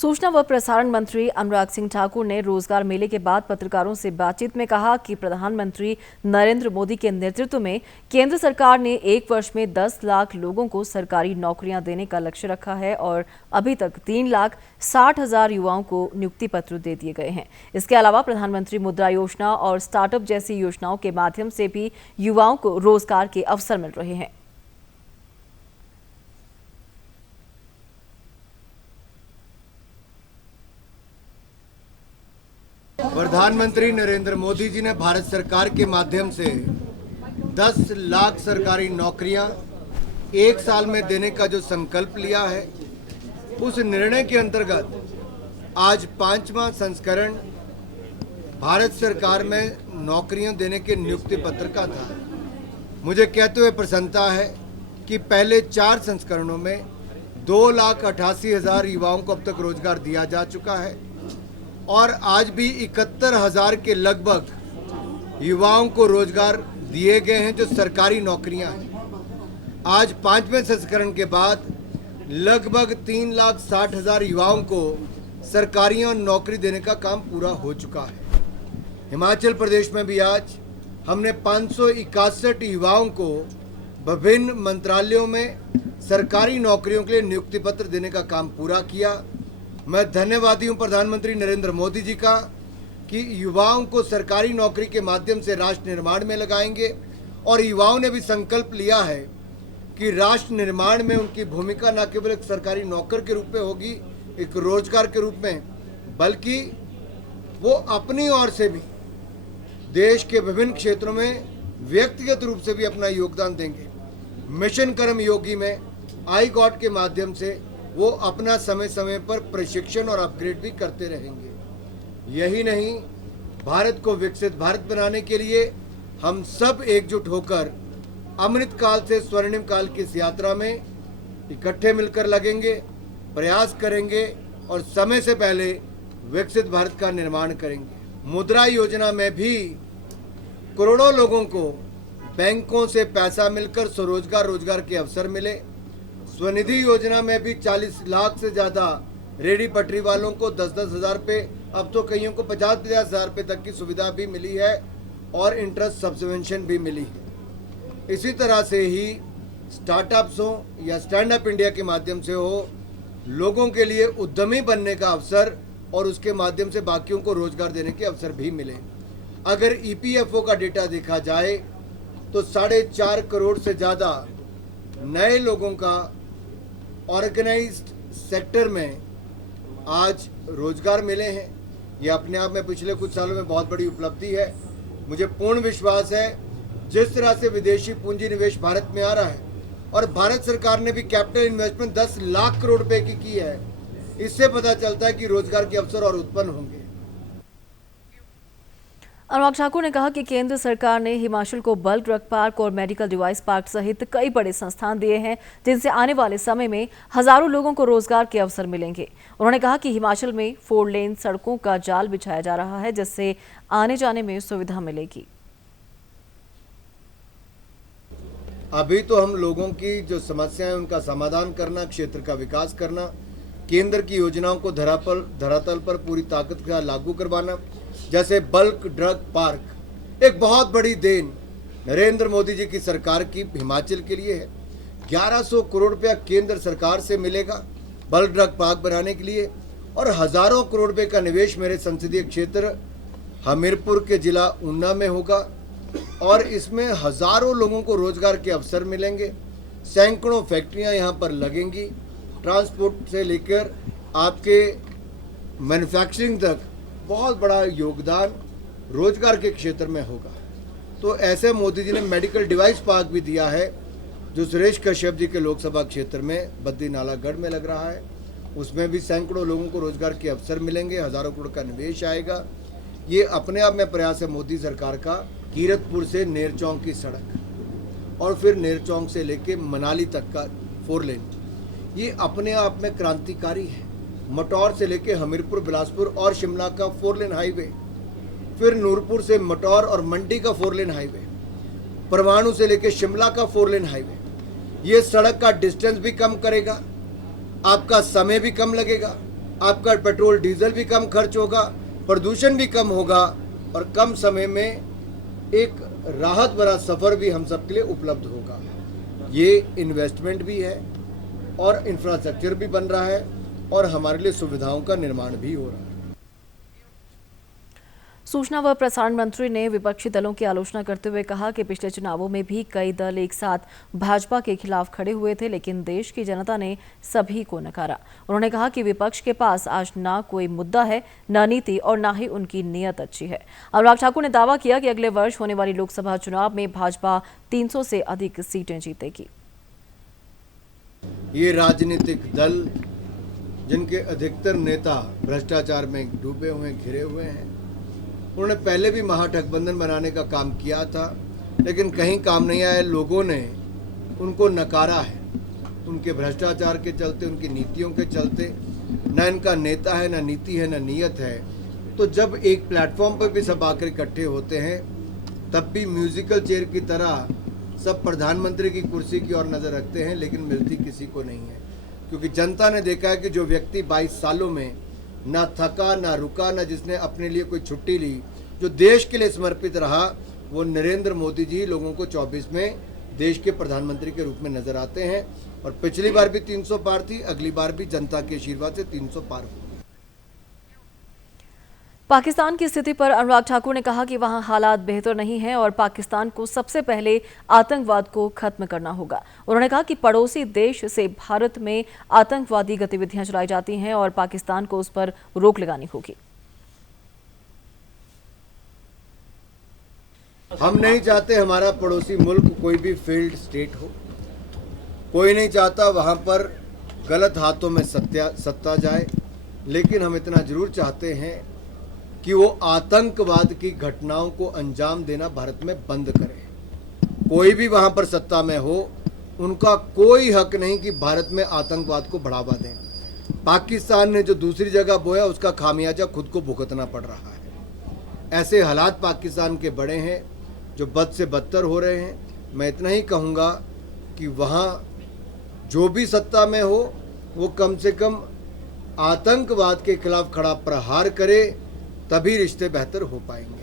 सूचना व प्रसारण मंत्री अनुराग सिंह ठाकुर ने रोजगार मेले के बाद पत्रकारों से बातचीत में कहा कि प्रधानमंत्री नरेंद्र मोदी के नेतृत्व में केंद्र सरकार ने एक वर्ष में 10 लाख लोगों को सरकारी नौकरियां देने का लक्ष्य रखा है और अभी तक 3,60,000 युवाओं को नियुक्ति पत्र दे दिए गए हैं। इसके अलावा प्रधानमंत्री मुद्रा योजना और स्टार्टअप जैसी योजनाओं के माध्यम से भी युवाओं को रोजगार के अवसर मिल रहे हैं। प्रधानमंत्री नरेंद्र मोदी जी ने भारत सरकार के माध्यम से 10 लाख सरकारी नौकरियां एक साल में देने का जो संकल्प लिया है, उस निर्णय के अंतर्गत आज 5वां संस्करण भारत सरकार में नौकरियां देने के नियुक्ति पत्र का था। मुझे कहते हुए प्रसन्नता है कि पहले 4 संस्करणों में 2,88,000 युवाओं को अब तक रोजगार दिया जा चुका है और आज भी 71,000 के लगभग युवाओं को रोजगार दिए गए हैं जो सरकारी नौकरियां हैं। आज 5वें संस्करण के बाद लगभग 3,60,000 युवाओं को सरकारी नौकरी देने का काम पूरा हो चुका है। हिमाचल प्रदेश में भी आज हमने 561 युवाओं को विभिन्न मंत्रालयों में सरकारी नौकरियों के लिए नियुक्ति पत्र देने का काम पूरा किया। मैं धन्यवादी हूं प्रधानमंत्री नरेंद्र मोदी जी का कि युवाओं को सरकारी नौकरी के माध्यम से राष्ट्र निर्माण में लगाएंगे और युवाओं ने भी संकल्प लिया है कि राष्ट्र निर्माण में उनकी भूमिका न केवल एक सरकारी नौकर के रूप में होगी, एक रोजगार के रूप में, बल्कि वो अपनी ओर से भी देश के विभिन्न क्षेत्रों में व्यक्तिगत रूप से भी अपना योगदान देंगे। मिशन कर्मयोगी में iGOT के माध्यम से वो अपना समय समय पर प्रशिक्षण और अपग्रेड भी करते रहेंगे। यही नहीं, भारत को विकसित भारत बनाने के लिए हम सब एकजुट होकर अमृत काल से स्वर्णिम काल की इस यात्रा में इकट्ठे मिलकर लगेंगे, प्रयास करेंगे और समय से पहले विकसित भारत का निर्माण करेंगे। मुद्रा योजना में भी करोड़ों लोगों को बैंकों से पैसा मिलकर रोजगार के अवसर मिले। स्वनिधि योजना में भी 40 लाख से ज़्यादा रेहड़ी पटरी वालों को 10-10 हज़ार रुपये, अब तो कईयों को 50-50 हज़ार रुपये तक की सुविधा भी मिली है और इंटरेस्ट सब्वेंशन भी मिली है। इसी तरह से ही स्टार्टअप्स हो या स्टैंड अप इंडिया के माध्यम से हो, लोगों के लिए उद्यमी बनने का अवसर और उसके माध्यम से बाकियों को रोजगार देने के अवसर भी मिले। अगर EPFO का डेटा देखा जाए तो 4.5 करोड़ से ज़्यादा नए लोगों का ऑर्गेनाइज्ड सेक्टर में आज रोजगार मिले हैं। यह अपने आप में पिछले कुछ सालों में बहुत बड़ी उपलब्धि है। मुझे पूर्ण विश्वास है जिस तरह से विदेशी पूंजी निवेश भारत में आ रहा है और भारत सरकार ने भी कैपिटल इन्वेस्टमेंट 10 लाख करोड़ रुपए की है, इससे पता चलता है कि रोजगार के अवसर और उत्पन्न होंगे। अनुराग ठाकुर ने कहा कि केंद्र सरकार ने हिमाचल को बल्क ड्रग पार्क और मेडिकल डिवाइस पार्क सहित कई बड़े संस्थान दिए हैं जिनसे आने वाले समय में हजारों लोगों को रोजगार के अवसर मिलेंगे। उन्होंने कहा कि हिमाचल में 4 लेन सड़कों का जाल बिछाया जा रहा है जिससे आने जाने में सुविधा मिलेगी। अभी तो हम लोगों की जो समस्याएं उनका समाधान करना, क्षेत्र का विकास करना, केंद्र की योजनाओं को धरातल पर पूरी ताकत के साथ लागू करवाना, जैसे बल्क ड्रग पार्क एक बहुत बड़ी देन नरेंद्र मोदी जी की सरकार की हिमाचल के लिए है। 1100 करोड़ रुपया केंद्र सरकार से मिलेगा बल्क ड्रग पार्क बनाने के लिए और हजारों करोड़ रुपए का निवेश मेरे संसदीय क्षेत्र हमीरपुर के जिला ऊना में होगा और इसमें हजारों लोगों को रोजगार के अवसर मिलेंगे। सैकड़ों फैक्ट्रियां यहां पर लगेंगी। ट्रांसपोर्ट से लेकर आपके मैन्युफैक्चरिंग तक बहुत बड़ा योगदान रोजगार के क्षेत्र में होगा। तो ऐसे मोदी जी ने मेडिकल डिवाइस पार्क भी दिया है जो सुरेश कश्यप जी के लोकसभा क्षेत्र में बद्दी नालागढ़ में लग रहा है। उसमें भी सैकड़ों लोगों को रोजगार के अवसर मिलेंगे, हजारों करोड़ का निवेश आएगा। ये अपने आप में प्रयास है मोदी सरकार का। कीरतपुर से नेरचौक की सड़क और फिर नेरचौक से लेके मनाली तक का 4 लेन, ये अपने आप में क्रांतिकारी है। मटौर से लेके हमीरपुर, बिलासपुर और शिमला का 4 लेन हाईवे, फिर नूरपुर से मटौर और मंडी का 4 लेन हाईवे, परवाणु से लेके शिमला का 4 लेन हाईवे। ये सड़क का डिस्टेंस भी कम करेगा, आपका समय भी कम लगेगा आपका पेट्रोल डीजल भी कम खर्च होगा, प्रदूषण भी कम होगा और कम समय में एक राहत भरा सफ़र भी हम सब के लिए उपलब्ध होगा। ये इन्वेस्टमेंट भी है और इंफ्रास्ट्रक्चर भी बन रहा है और हमारे लिए सुविधाओं का निर्माण भी हो रहा है। सूचना व प्रसारण मंत्री ने विपक्षी दलों की आलोचना करते हुए कहा कि पिछले चुनावों में भी कई दल एक साथ भाजपा के खिलाफ खड़े हुए थे, लेकिन देश की जनता ने सभी को नकारा। उन्होंने कहा कि विपक्ष के पास आज ना कोई मुद्दा है, न नीति और न ही उनकी नीयत अच्छी है। अनुराग ठाकुर ने दावा किया कि अगले वर्ष होने वाली लोकसभा चुनाव में भाजपा 300 से अधिक सीटें जीतेगी। ये राजनीतिक दल जिनके अधिकतर नेता भ्रष्टाचार में डूबे हुए घिरे हुए हैं, उन्होंने पहले भी महागठबंधन बनाने का काम किया था, लेकिन कहीं काम नहीं आया। लोगों ने उनको नकारा है, उनके भ्रष्टाचार के चलते, उनकी नीतियों के चलते। न इनका नेता है, न नीति है, न नीयत है। तो जब एक प्लेटफॉर्म पर भी सब आकर इकट्ठे होते हैं, तब भी म्यूजिकल चेयर की तरह सब प्रधानमंत्री की कुर्सी की ओर नज़र रखते हैं, लेकिन मिलती किसी को नहीं है। क्योंकि जनता ने देखा है कि जो व्यक्ति 22 सालों में ना थका, ना रुका, ना जिसने अपने लिए कोई छुट्टी ली, जो देश के लिए समर्पित रहा, वो नरेंद्र मोदी जी लोगों को 24 में देश के प्रधानमंत्री के रूप में नजर आते हैं। और पिछली बार भी 300 पार थी, अगली बार भी जनता के आशीर्वाद से 300 पार हो। पाकिस्तान की स्थिति पर अनुराग ठाकुर ने कहा कि वहां हालात बेहतर नहीं हैं और पाकिस्तान को सबसे पहले आतंकवाद को खत्म करना होगा। उन्होंने कहा कि पड़ोसी देश से भारत में आतंकवादी गतिविधियां चलाई जाती हैं और पाकिस्तान को उस पर रोक लगानी होगी। हम नहीं चाहते हमारा पड़ोसी मुल्क कोई भी फेल्ड स्टेट हो। कोई नहीं चाहता वहां पर गलत हाथों में सत्ता जाए, लेकिन हम इतना जरूर चाहते हैं कि वो आतंकवाद की घटनाओं को अंजाम देना भारत में बंद करें। कोई भी वहां पर सत्ता में हो, उनका कोई हक नहीं कि भारत में आतंकवाद को बढ़ावा दें। पाकिस्तान ने जो दूसरी जगह बोया, उसका खामियाजा खुद को भुगतना पड़ रहा है। ऐसे हालात पाकिस्तान के बड़े हैं जो बद से बदतर हो रहे हैं। मैं इतना ही कहूँगा कि वहाँ जो भी सत्ता में हो, वो कम से कम आतंकवाद के खिलाफ खड़ा प्रहार करे, तभी रिश्ते बेहतर हो पाएंगे।